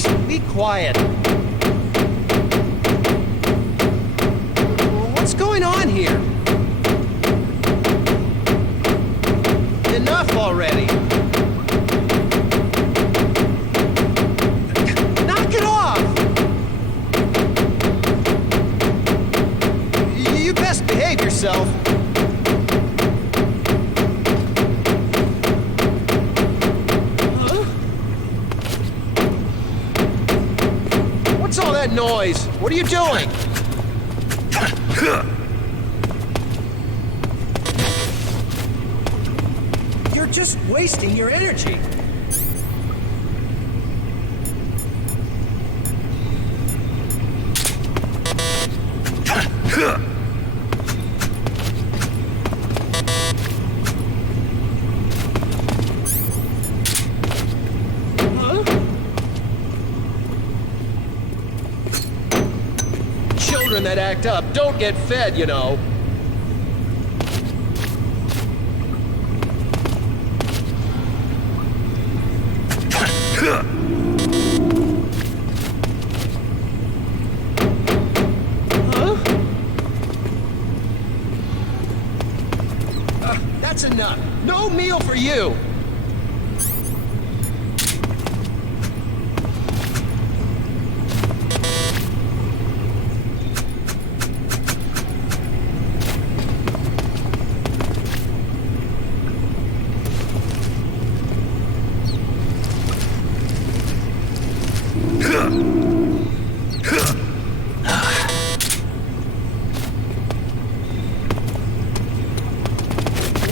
Just be quiet. What's going on here? Enough already. Knock it off! You best behave yourself. Huh? What's all that noise? What are you doing? You're just wasting your energy. Huh? Children that act up don't get fed, you know. That's enough. No meal for you.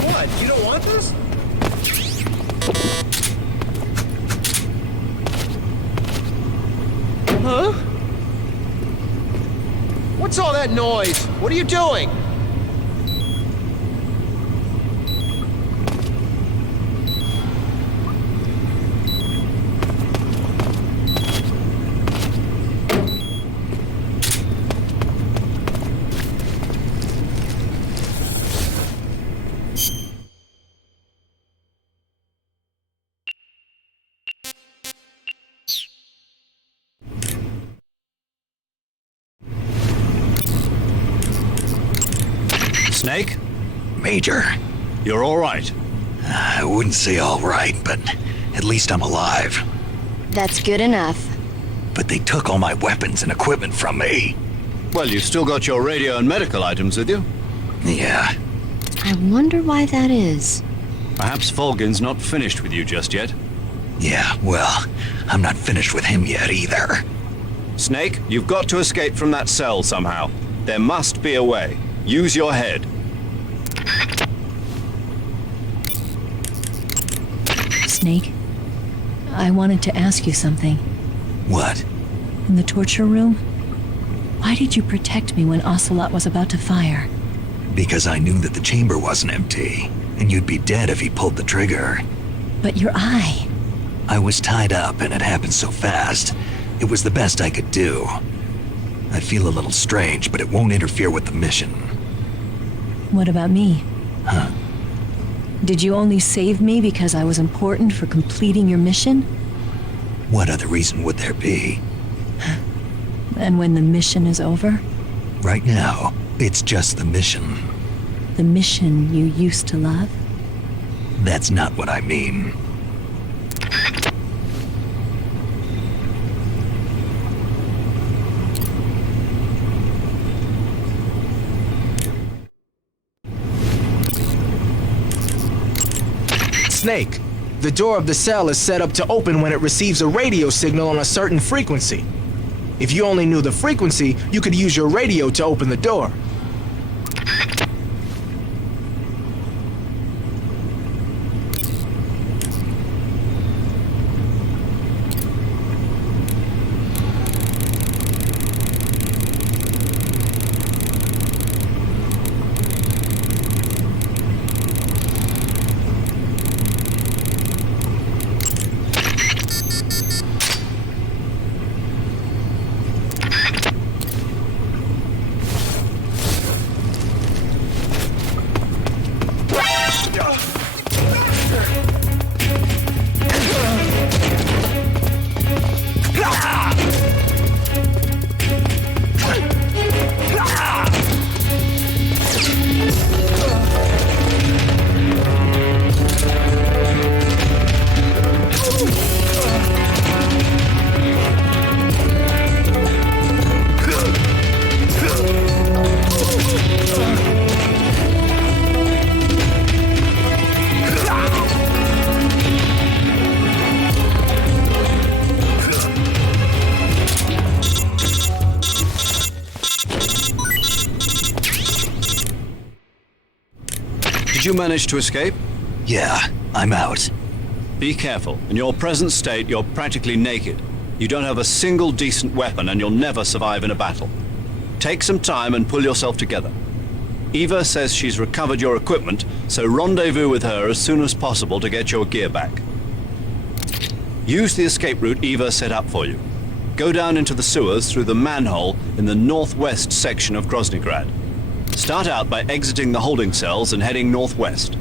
What? You don't want this? Huh? What's all that noise? What are you doing? Snake? Major, You're all right. I wouldn't say all right, but at least I'm alive. That's good enough. But they took all my weapons and equipment from me. Well, you've still got your radio and medical items with you. Yeah, I wonder why that is. Perhaps Volgin's not finished with you just yet. well, I'm not finished with him yet either. Snake, you've got to escape from that cell somehow. There must be a way. Use your head. Snake, I wanted to ask you something. What? In the torture room, why did you protect me when Ocelot was about to fire? Because I knew that the chamber wasn't empty, and you'd be dead if he pulled the trigger. But your eye. I was tied up, and it happened so fast. It was the best I could do. I feel a little strange, but it won't interfere with the mission. What about me? Huh? Did you only save me because I was important for completing your mission? What other reason would there be? And when the mission is over? Right now, it's just the mission. The mission you used to love? That's not what I mean. Snake, the door of the cell is set up to open when it receives a radio signal on a certain frequency. If you only knew the frequency, you could use your radio to open the door. you manage to escape? Yeah, I'm out. Be careful. In your present state, you're practically naked. You don't have a single decent weapon and you'll never survive in a battle. Take some time and pull yourself together. Eva says she's recovered your equipment, so rendezvous with her as soon as possible to get your gear back. Use the escape route Eva set up for you. Go down into the sewers through the manhole in the northwest section of Groznygrad. Start out by exiting the holding cells and heading northwest.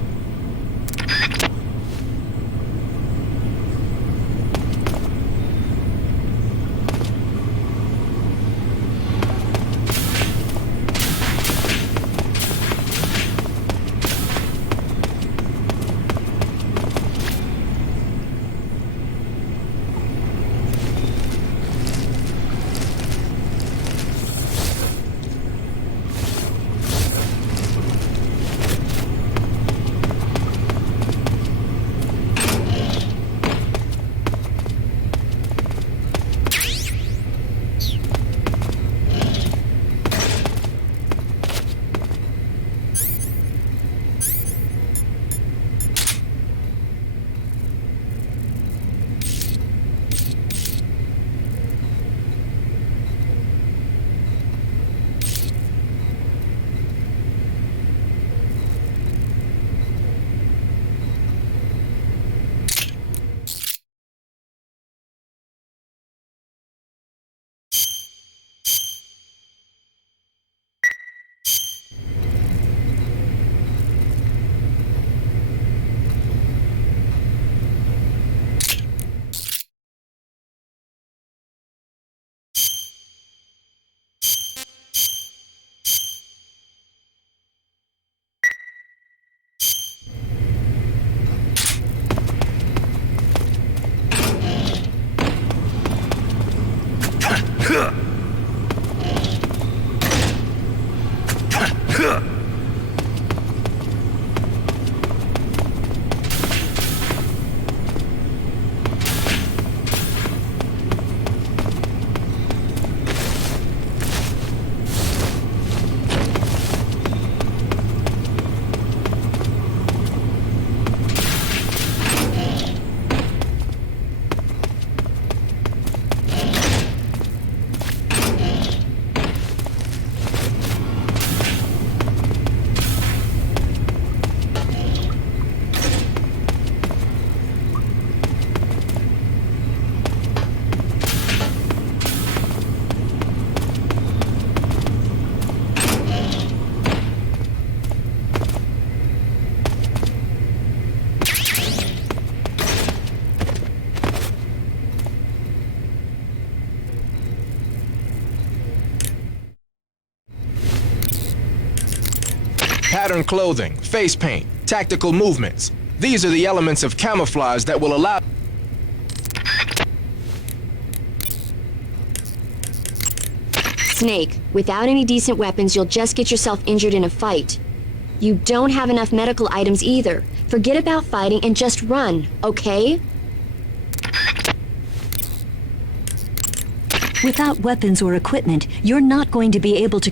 Pattern clothing, face paint, tactical movements. These are the elements of camouflage that will allow... Snake, without any decent weapons, you'll just get yourself injured in a fight. You don't have enough medical items either. Forget about fighting and just run, okay? Without weapons or equipment, you're not going to be able to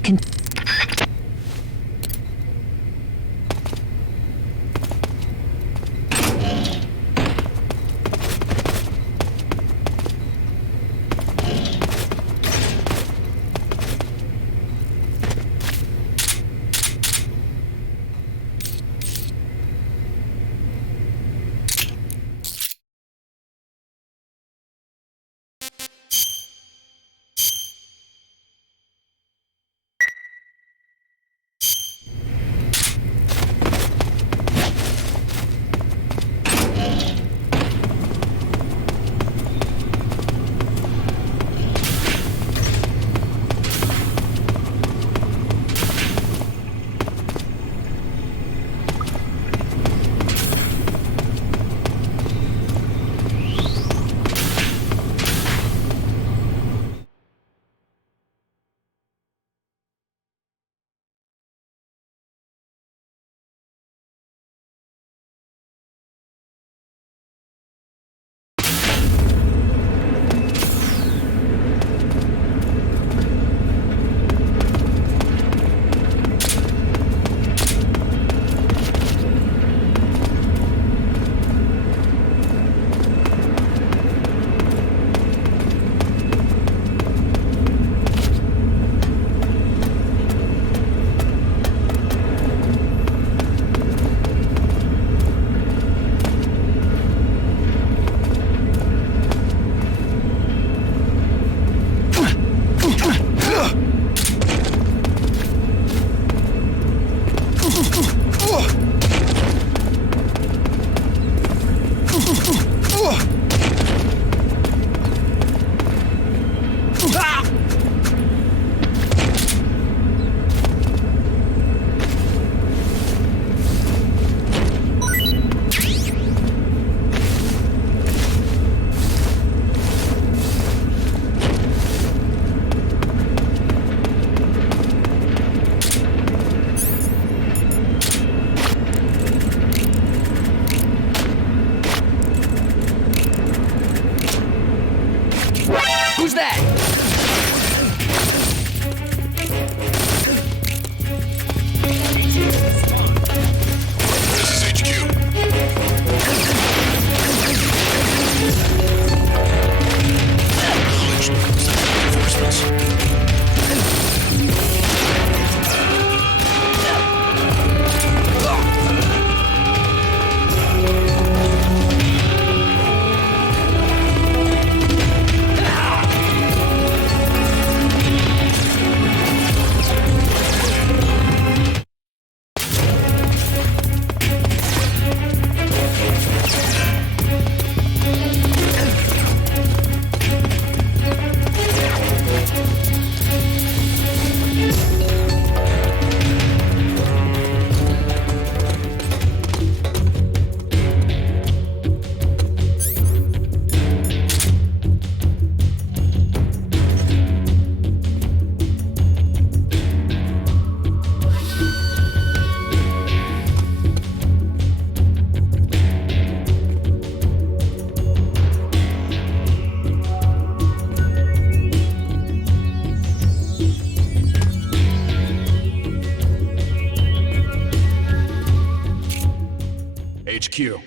HQ.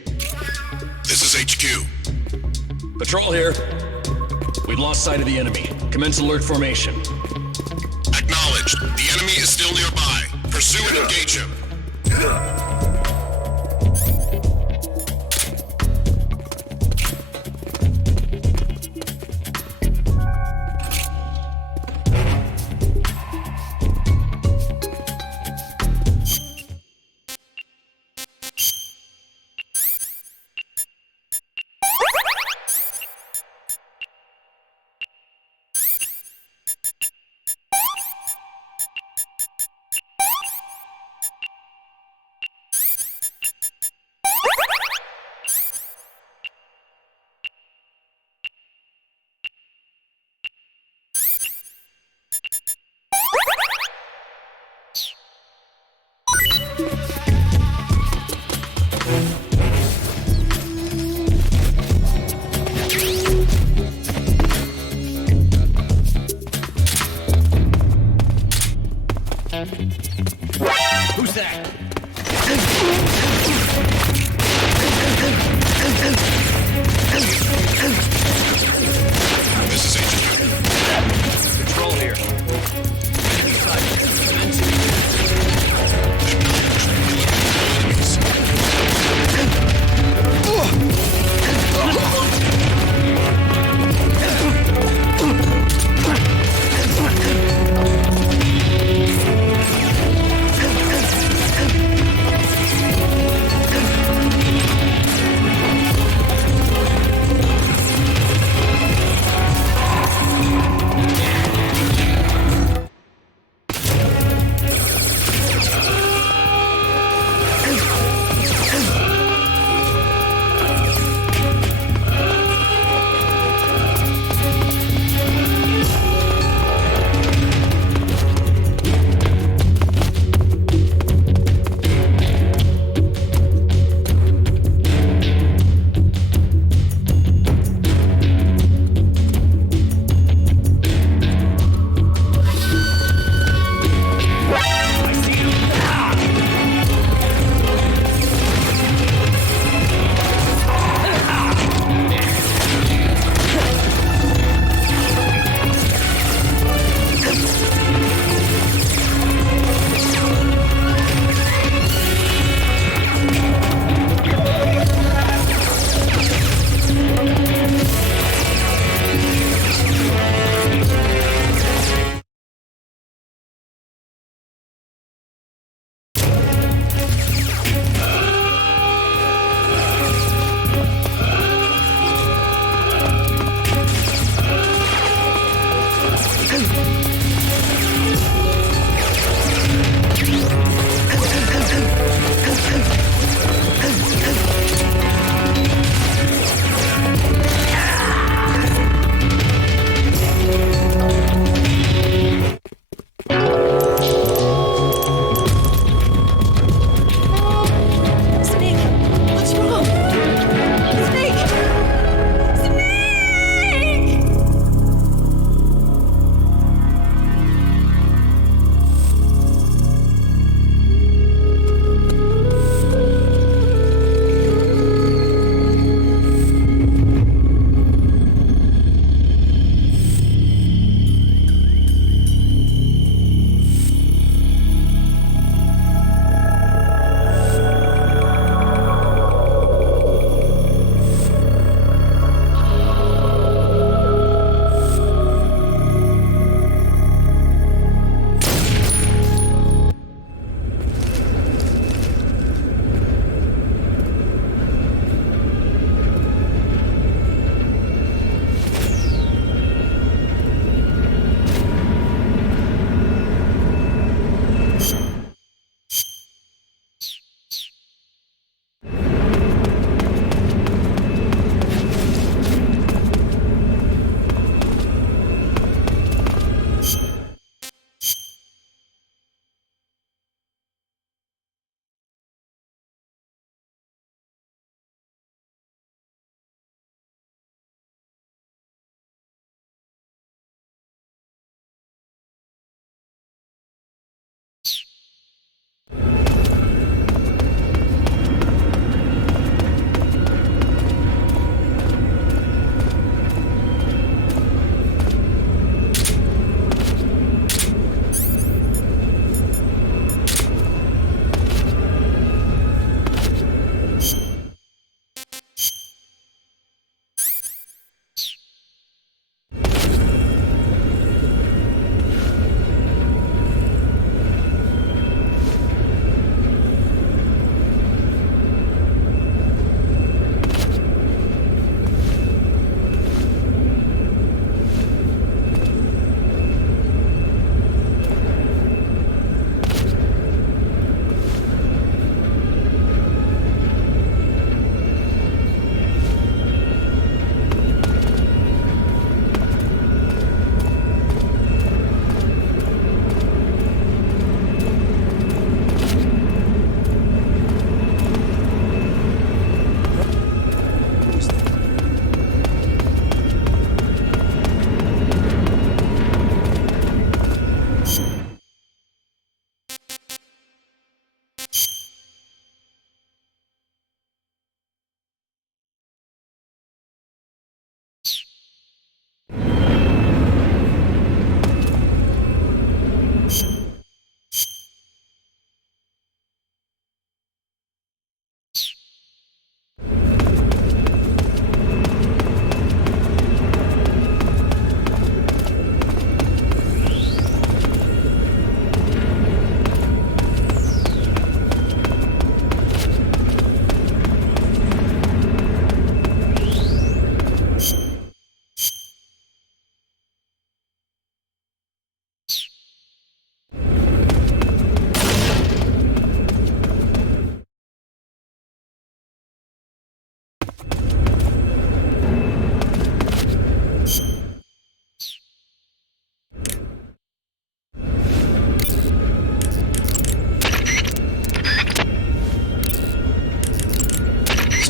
This is HQ. Patrol here. We've lost sight of the enemy. Commence alert formation. Acknowledged. The enemy is still nearby. Pursue and engage him.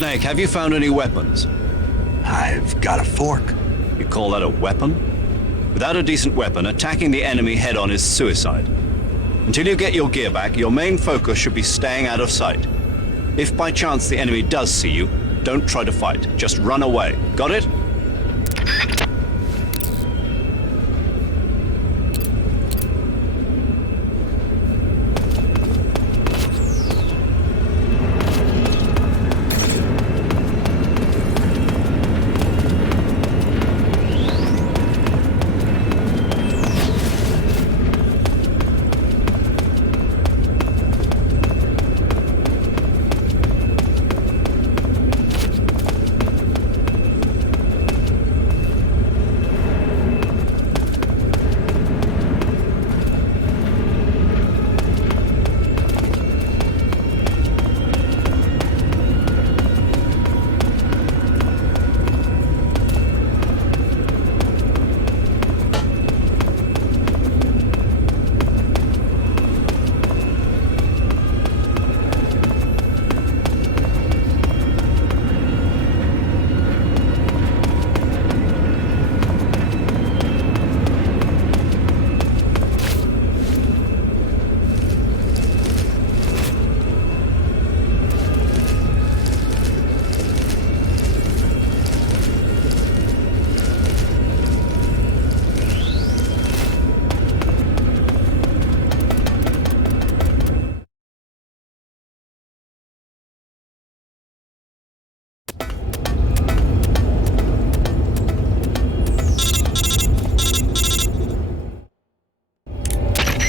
Snake, have you found any weapons? I've got a fork. You call that a weapon? Without a decent weapon, attacking the enemy head-on is suicide. Until you get your gear back, your main focus should be staying out of sight. If by chance the enemy does see you, don't try to fight. Just run away. Got it?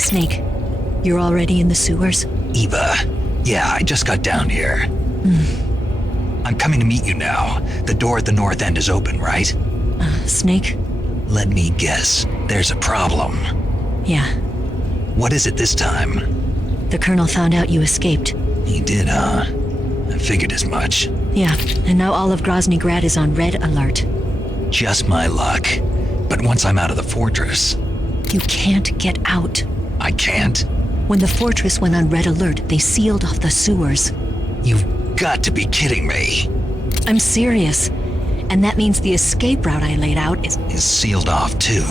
Snake, you're already in the sewers? Eva. Yeah, I just got down here. I'm coming to meet you now. The door at the north end is open, right? Snake? Let me guess. There's a problem. Yeah. What is it this time? The Colonel found out you escaped. He did, huh? I figured as much. Yeah, and now all of Grozny Grad is on red alert. Just my luck. But once I'm out of the fortress... You can't get out. I can't? When the fortress went on red alert, they sealed off the sewers. You've got to be kidding me. I'm serious. And that means the escape route I laid out is Sealed off too.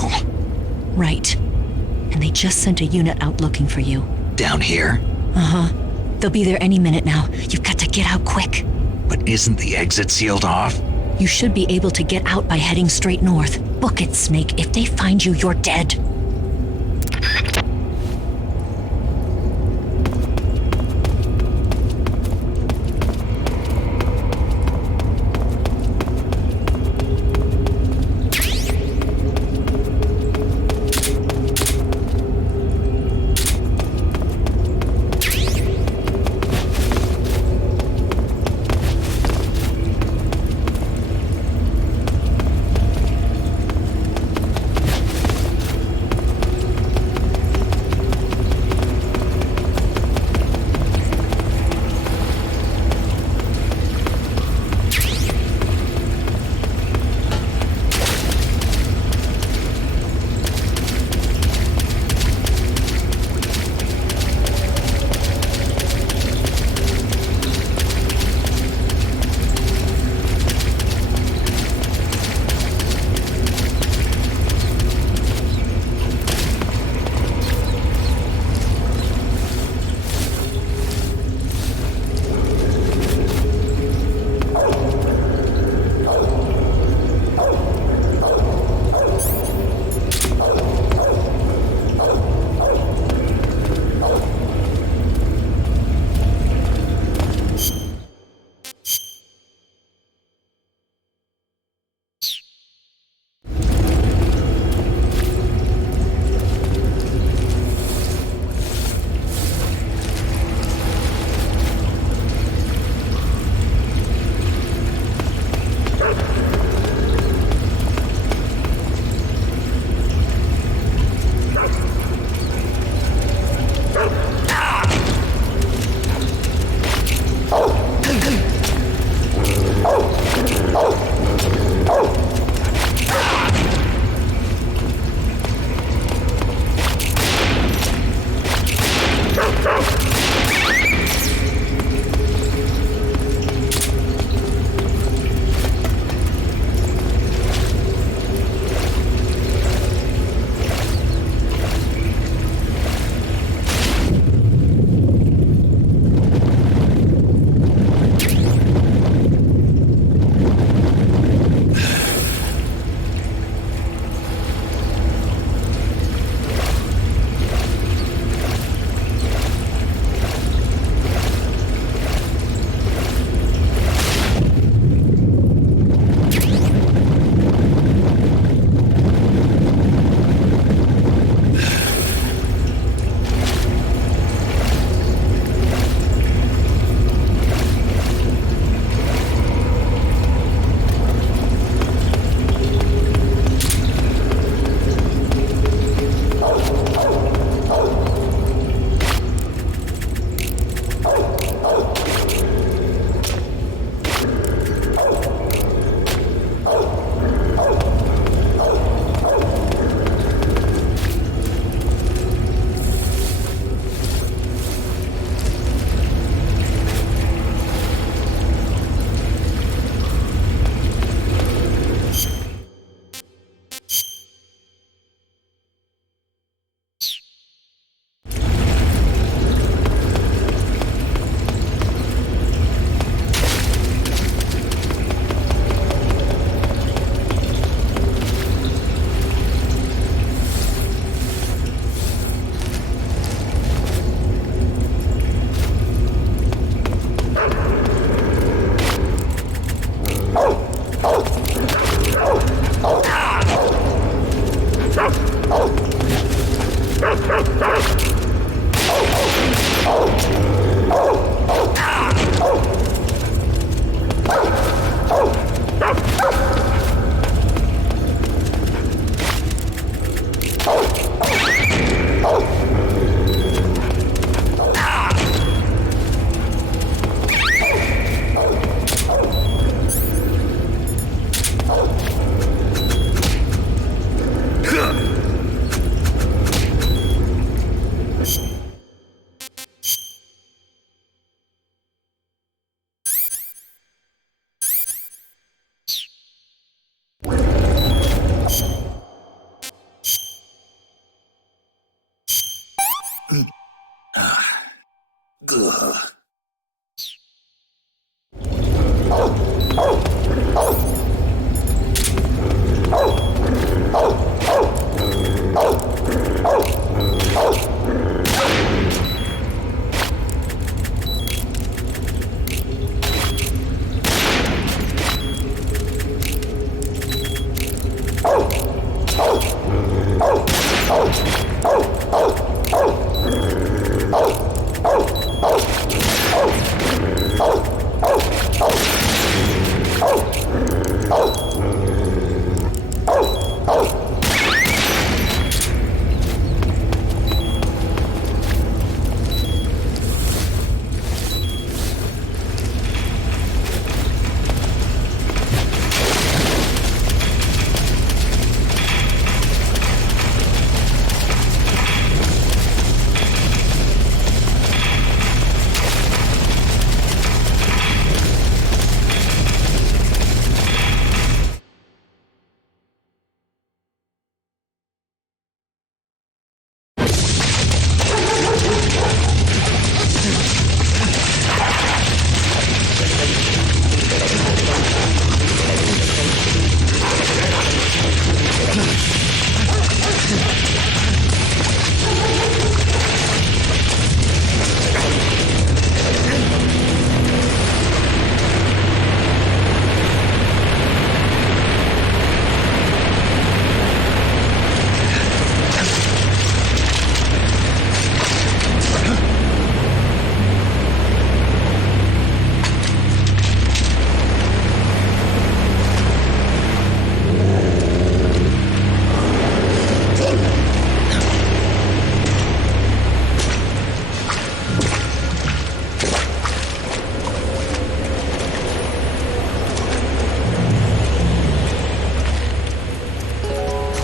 right. And they just sent a unit out looking for you. Down here? Uh-huh. They'll be there any minute now. You've got to get out quick. But isn't the exit sealed off? You should be able to get out by heading straight north. Book it, Snake. If they find you, you're dead.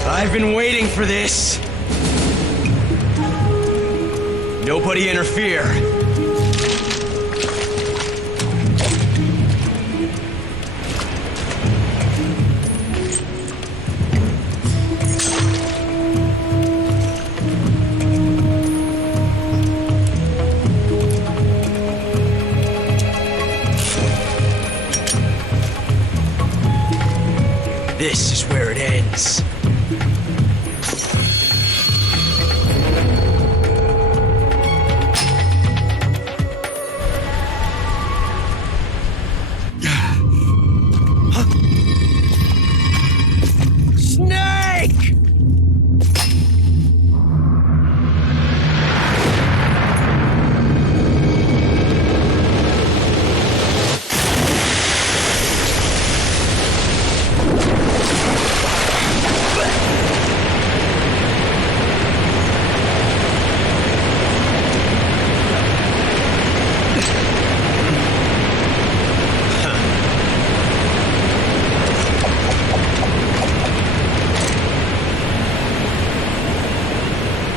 I've been waiting for this. Nobody interfere. This is where it ends.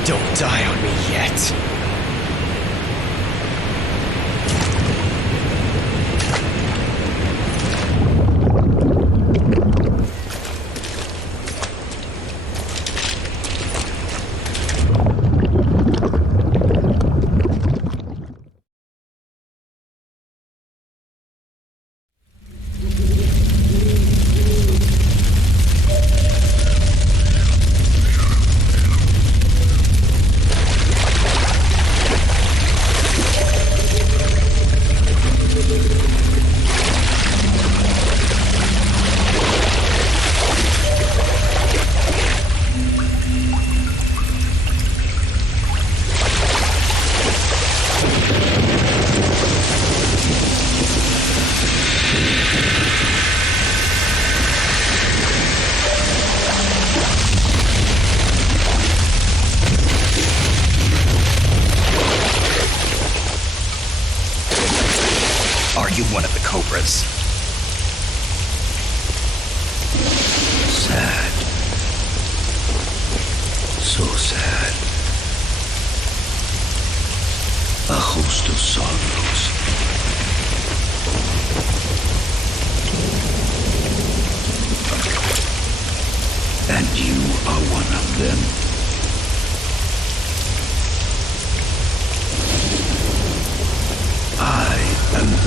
Don't die on me yet. Are you one of the Cobras? Sad. So sad. A host of sorrows. And you are one of them.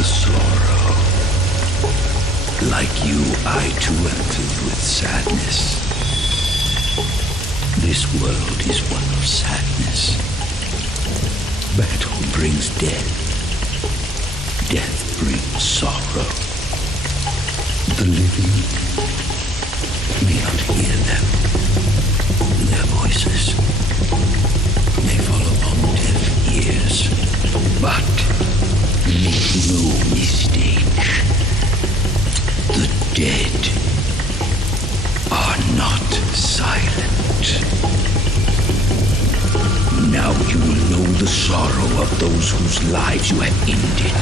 sorrow. Like you, I too am filled with sadness. This world is one of sadness. Battle brings death. Death brings sorrow. The living may not hear them. Their voices may fall upon deaf ears. But make no mistake, the dead are not silent. Now you will know the sorrow of those whose lives you have ended.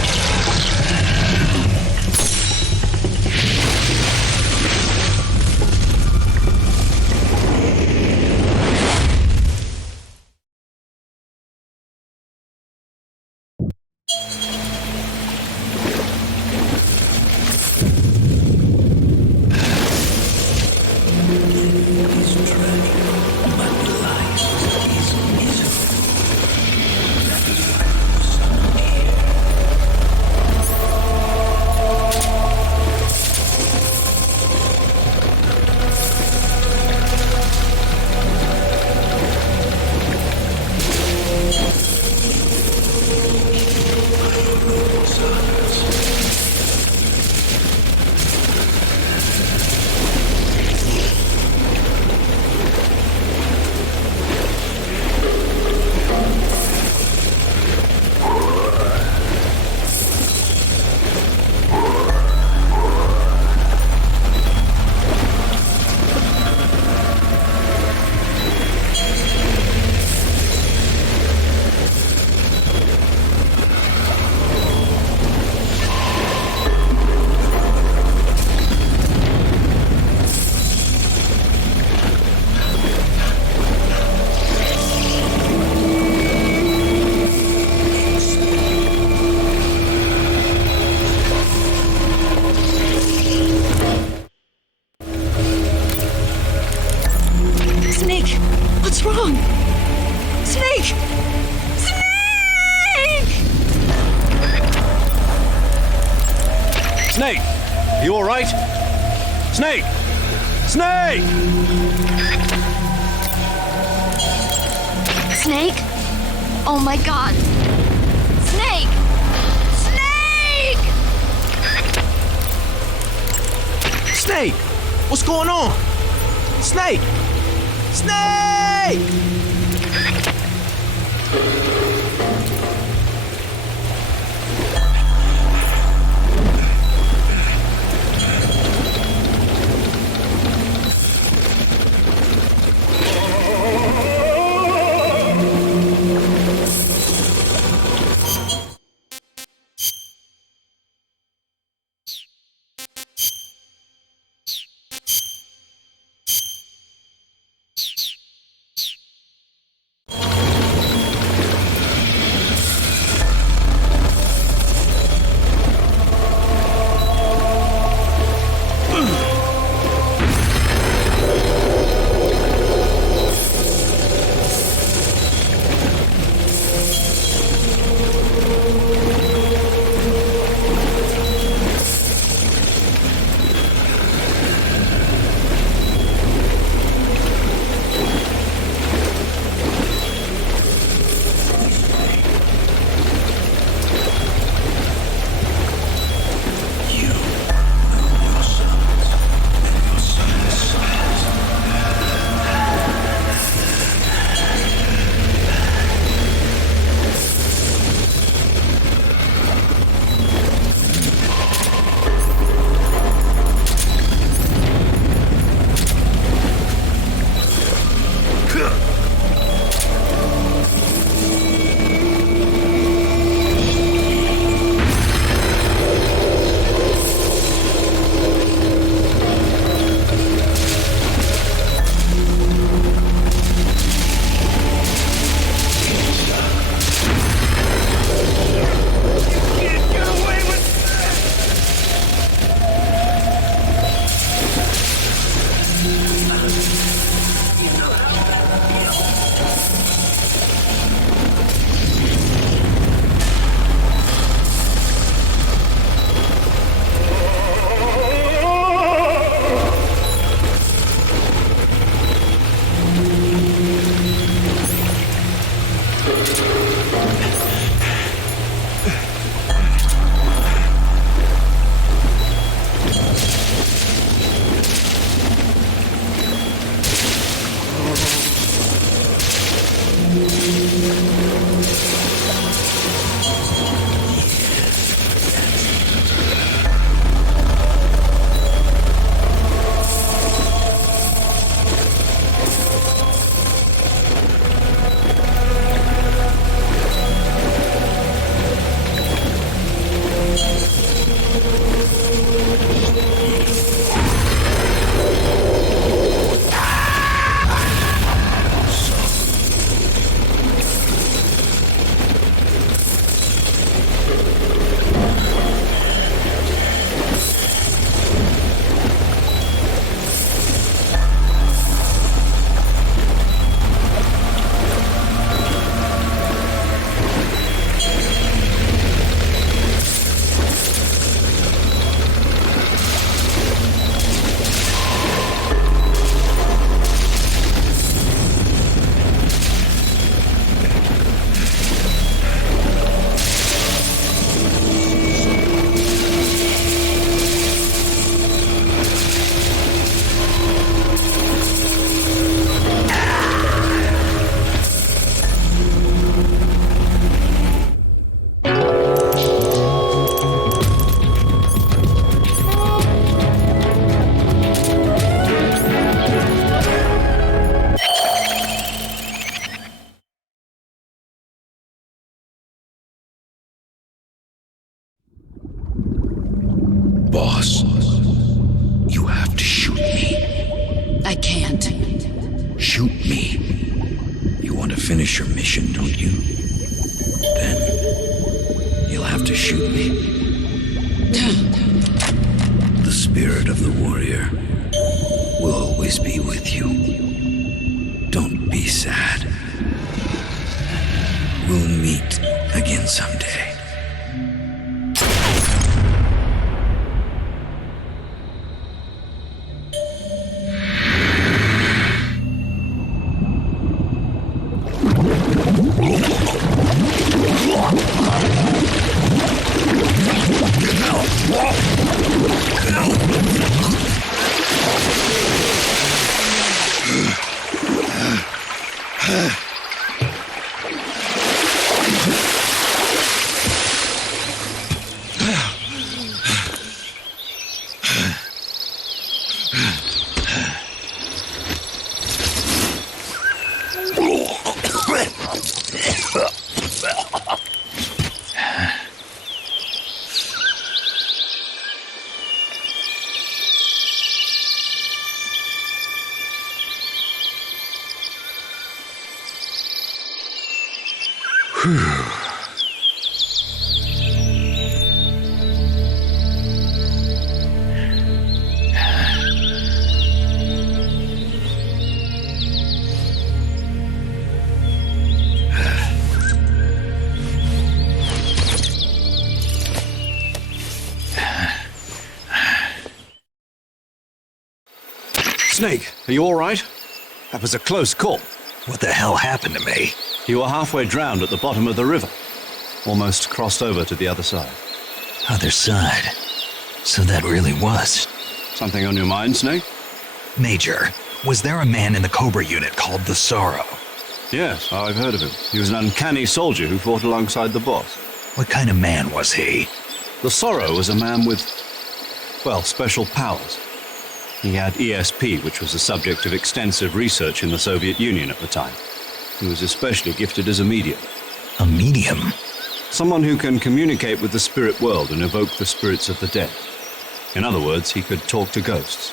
Snake! You all right? Snake! Snake! Snake? Oh my god! Snake! Snake! Snake! What's going on? Snake! Snake! Boss, you have to shoot me. I can't. Shoot me. You want to finish your mission, don't you? Then you'll have to shoot me. The spirit of the warrior will always be with you. Don't be sad. We'll meet again someday. Snake, are you all right? That was a close call. What the hell happened to me? You were halfway drowned at the bottom of the river. Almost crossed over to the other side. Other side. So that really was. Something on your mind, Snake? Major, was there a man in the Cobra unit called the Sorrow? Yes, I've heard of him. He was an uncanny soldier who fought alongside the boss. What kind of man was he? The Sorrow was a man with, well, special powers. He had ESP, which was the subject of extensive research in the Soviet Union at the time. He was especially gifted as a medium. A medium? Someone who can communicate with the spirit world and evoke the spirits of the dead. In other words, he could talk to ghosts.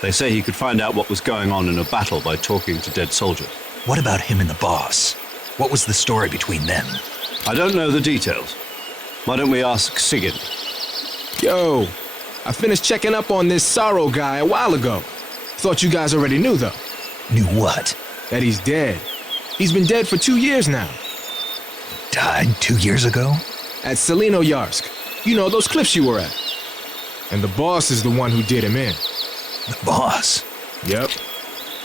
They say he could find out what was going on in a battle by talking to dead soldiers. What about him and the boss? What was the story between them? I don't know the details. Why don't we ask Sigurd? Yo, I finished checking up on this Sorrow guy a while ago. Thought you guys already knew, though. Knew what? That he's dead. He's been dead for 2 years now. Died 2 years ago? At Selinoyarsk. You know, those cliffs you were at. And the boss is the one who did him in. The boss? Yep.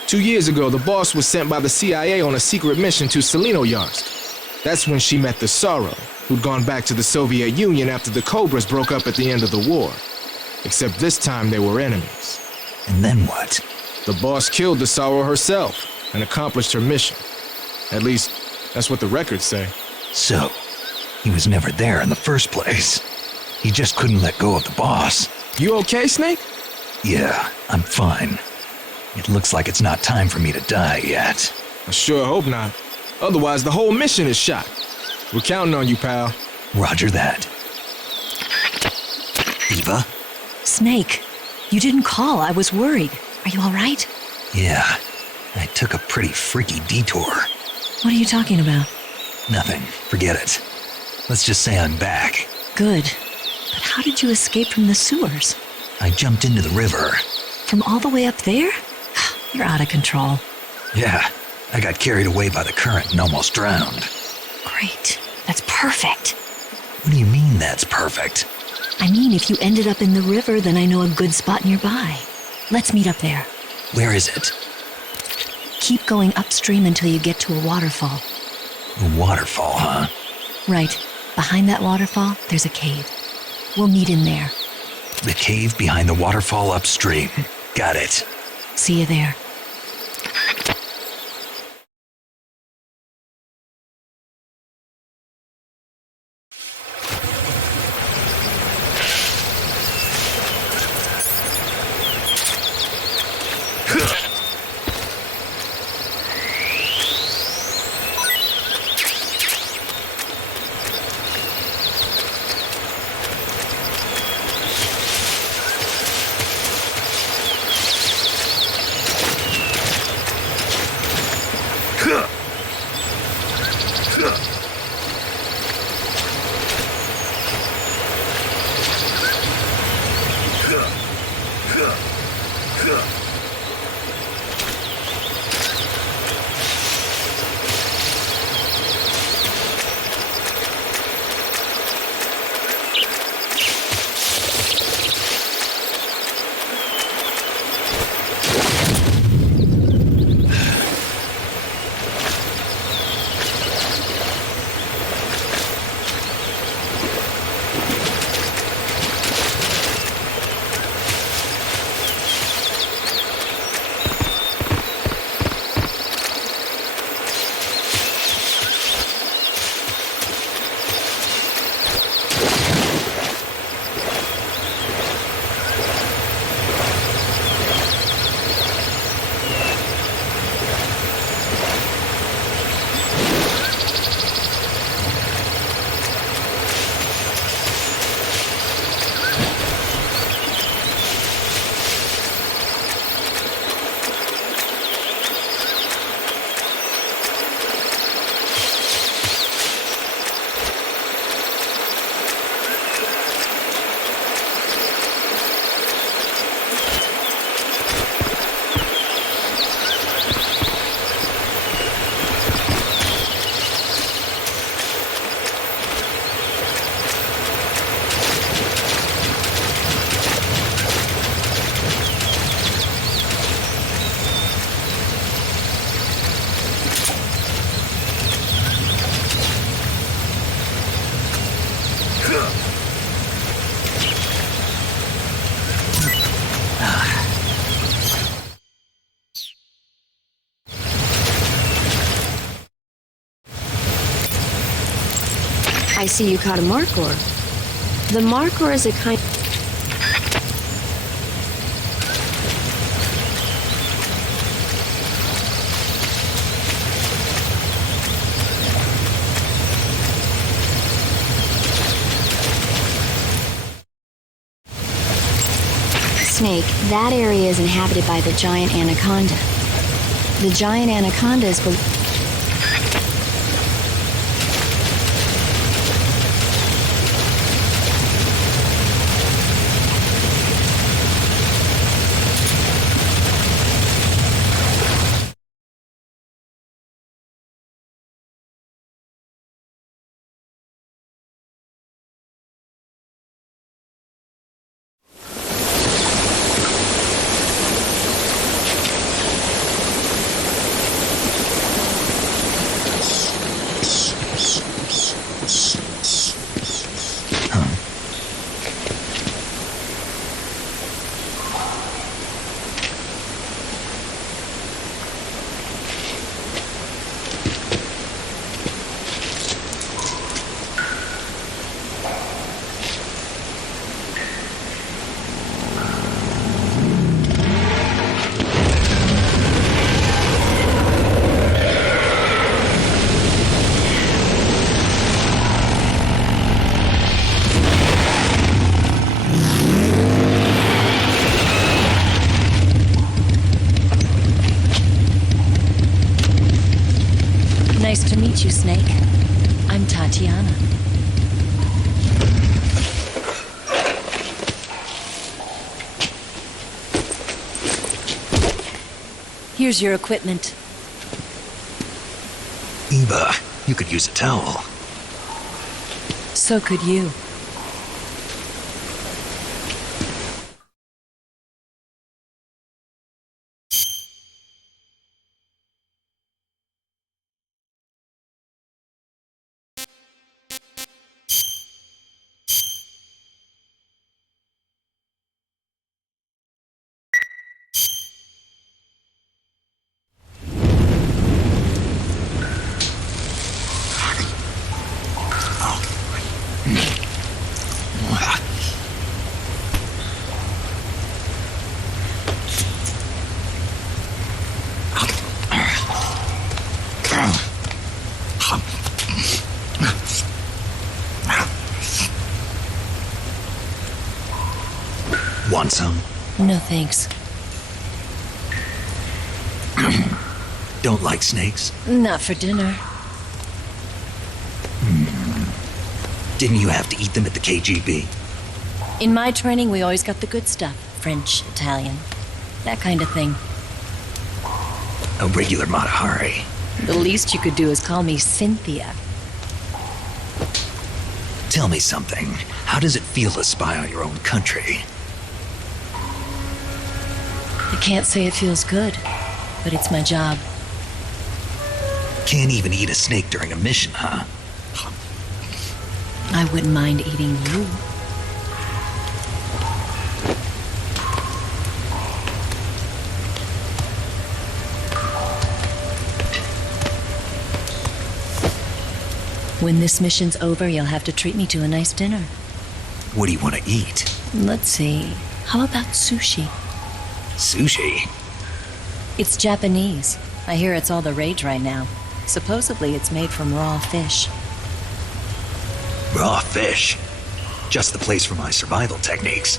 2 years ago, the boss was sent by the CIA on a secret mission to Selinoyarsk. That's when she met the Sorrow, who'd gone back to the Soviet Union after the Cobras broke up at the end of the war. Except this time they were enemies. And then what? The boss killed the Sorrow herself and accomplished her mission. At least, That's what the records say. So, he was never there in the first place. He just couldn't let go of the boss. You okay, Snake? Yeah, I'm fine. It looks like it's not time for me to die yet. I sure hope not. Otherwise, the whole mission is shot. We're counting on you, pal. Roger that. Eva? Snake, you didn't call. I was worried. Are you all right? Yeah, I took a pretty freaky detour. What are you talking about? Nothing. Forget it. Let's just say I'm back. Good. But how did you escape from the sewers? I jumped into the river. From all the way up there? You're out of control. Yeah, I got carried away by the current and almost drowned. Great. That's perfect. What do you mean that's perfect? I mean, if you ended up in the river, then I know a good spot nearby. Let's meet up there. Where is it? Keep going upstream until you get to a waterfall. A waterfall, huh? Right. Behind that waterfall, there's a cave. We'll meet in there. The cave behind the waterfall upstream. Got it. See you there. I see you caught a markhor. The markhor is a kind... Snake, that area is inhabited by the giant anaconda. The giant anaconda is... meet you, Snake. I'm Tatiana. Here's your equipment. Eva, you could use a towel. So could you. Want some? No thanks. Don't like snakes? Not for dinner. Didn't you have to eat them at the KGB? In my training, we always got the good stuff. French, Italian, that kind of thing. A regular Matahari. The least you could do is call me Cynthia. Tell me something. How does it feel to spy on your own country? I can't say it feels good, but it's my job. Can't even eat a snake during a mission, huh? I wouldn't mind eating you. When this mission's over, you'll have to treat me to a nice dinner. What do you want to eat? Let's see. How about sushi? Sushi? It's Japanese. I hear it's all the rage right now. Supposedly it's made from raw fish. Raw fish? Just the place for my survival techniques.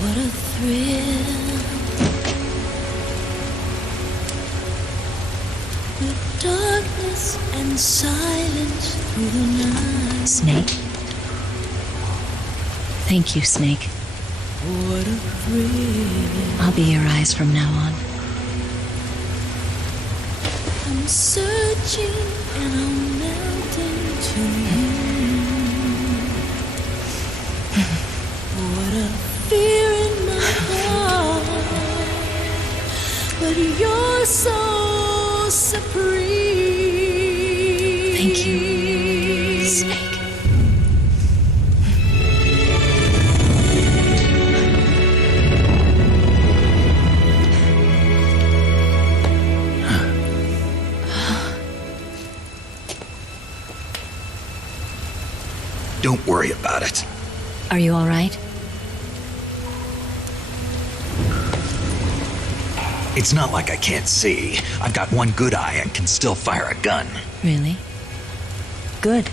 What a thrill. The darkness and silence through the night. Snake? Thank you, Snake. What a thrill. I'll be your eyes from now on. I'm searching and I'm melting to you. What a fear in my heart, but you're so supreme. Thank you, Snake. Don't worry about it. Are you all right? It's not like I can't see. I've got one good eye and can still fire a gun. Really? Good.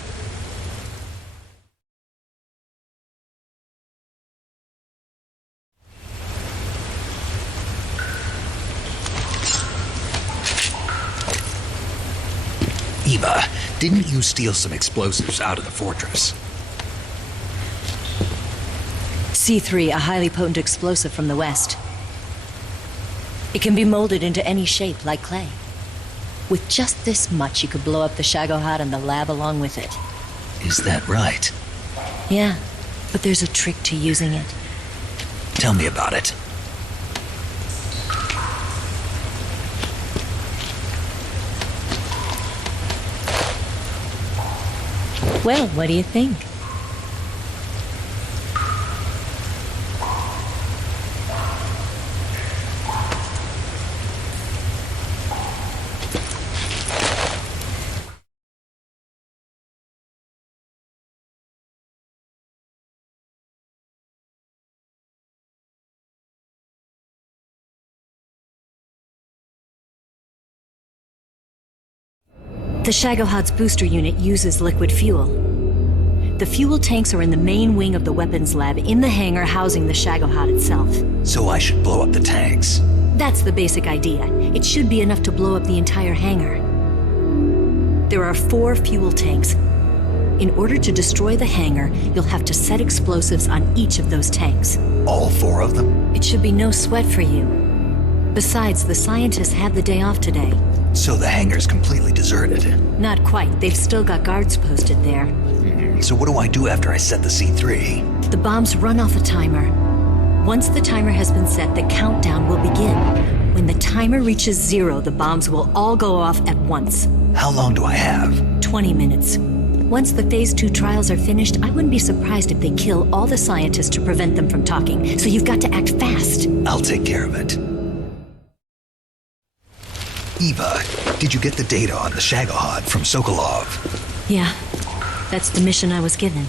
Eva, didn't you steal some explosives out of the fortress? C3, a highly potent explosive from the west. It can be molded into any shape, like clay. With just this much, you could blow up the Shagohod and the lab along with it. Is that right? Yeah, but there's a trick to using it. Tell me about it. Well, what do you think? The Shagohod's booster unit uses liquid fuel. The fuel tanks are in the main wing of the weapons lab in the hangar housing the Shagohod itself. So I should blow up the tanks. That's the basic idea. It should be enough to blow up the entire hangar. There are 4 fuel tanks. In order to destroy the hangar, you'll have to set explosives on each of those tanks. All 4 of them? It should be no sweat for you. Besides, the scientists had the day off today. So the hangar's completely deserted. Not quite. They've still got guards posted there. So what do I do after I set the C3? The bombs run off a timer. Once the timer has been set, the countdown will begin. When the timer reaches 0, the bombs will all go off at once. How long do I have? 20 minutes. Once the Phase 2 trials are finished, I wouldn't be surprised if they kill all the scientists to prevent them from talking, so you've got to act fast. I'll take care of it. Eva, did you get the data on the Shagohod from Sokolov? Yeah, that's the mission I was given.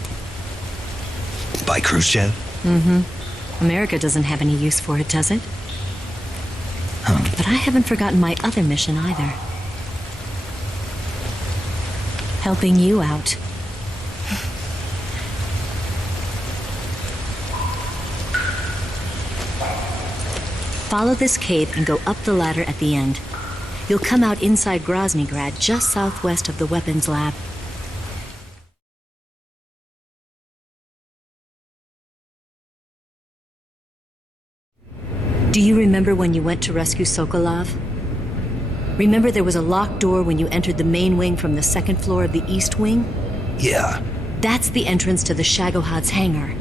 By Khrushchev? America doesn't have any use for it, does it? Huh. But I haven't forgotten my other mission either. Helping you out. Follow this cave and go up the ladder at the end. You'll come out inside Groznygrad, just southwest of the weapons lab. Do you remember when you went to rescue Sokolov? Remember there was a locked door when you entered the main wing from the 2nd floor of the east wing? Yeah. That's the entrance to the Shagohod's hangar.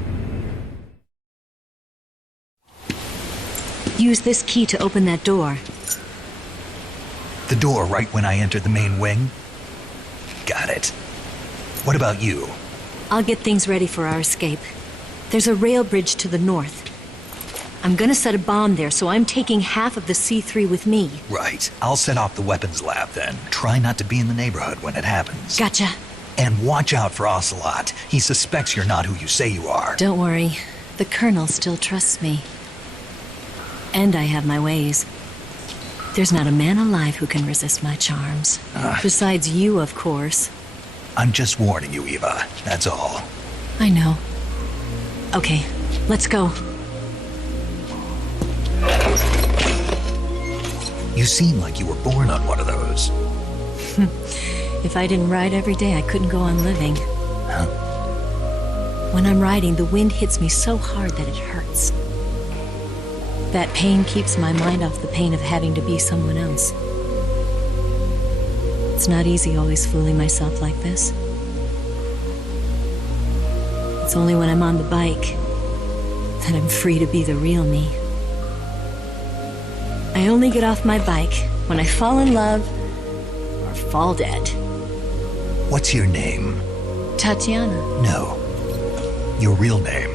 Use this key to open that door. The door right when I entered the main wing? Got it. What about you? I'll get things ready for our escape. There's a rail bridge to the north. I'm gonna set a bomb there, so I'm taking half of the C3 with me. Right. I'll set off the weapons lab then. Try not to be in the neighborhood when it happens. Gotcha. And watch out for Ocelot. He suspects you're not who you say you are. Don't worry. The Colonel still trusts me. And I have my ways. There's not a man alive who can resist my charms. Besides you, of course. I'm just warning you, Eva. That's all. I know. Okay, let's go. You seem like you were born on one of those. If I didn't ride every day, I couldn't go on living. Huh? When I'm riding, the wind hits me so hard that it hurts. That pain keeps my mind off the pain of having to be someone else. It's not easy always fooling myself like this. It's only when I'm on the bike that I'm free to be the real me. I only get off my bike when I fall in love or fall dead. What's your name? Tatiana. No. Your real name.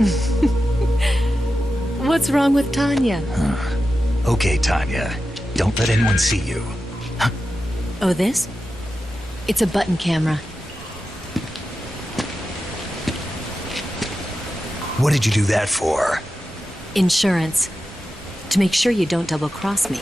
What's wrong with Tanya? Okay, Tanya. Don't let anyone see you. Oh, this? It's a button camera. What did you do that for? Insurance. To make sure you don't double-cross me.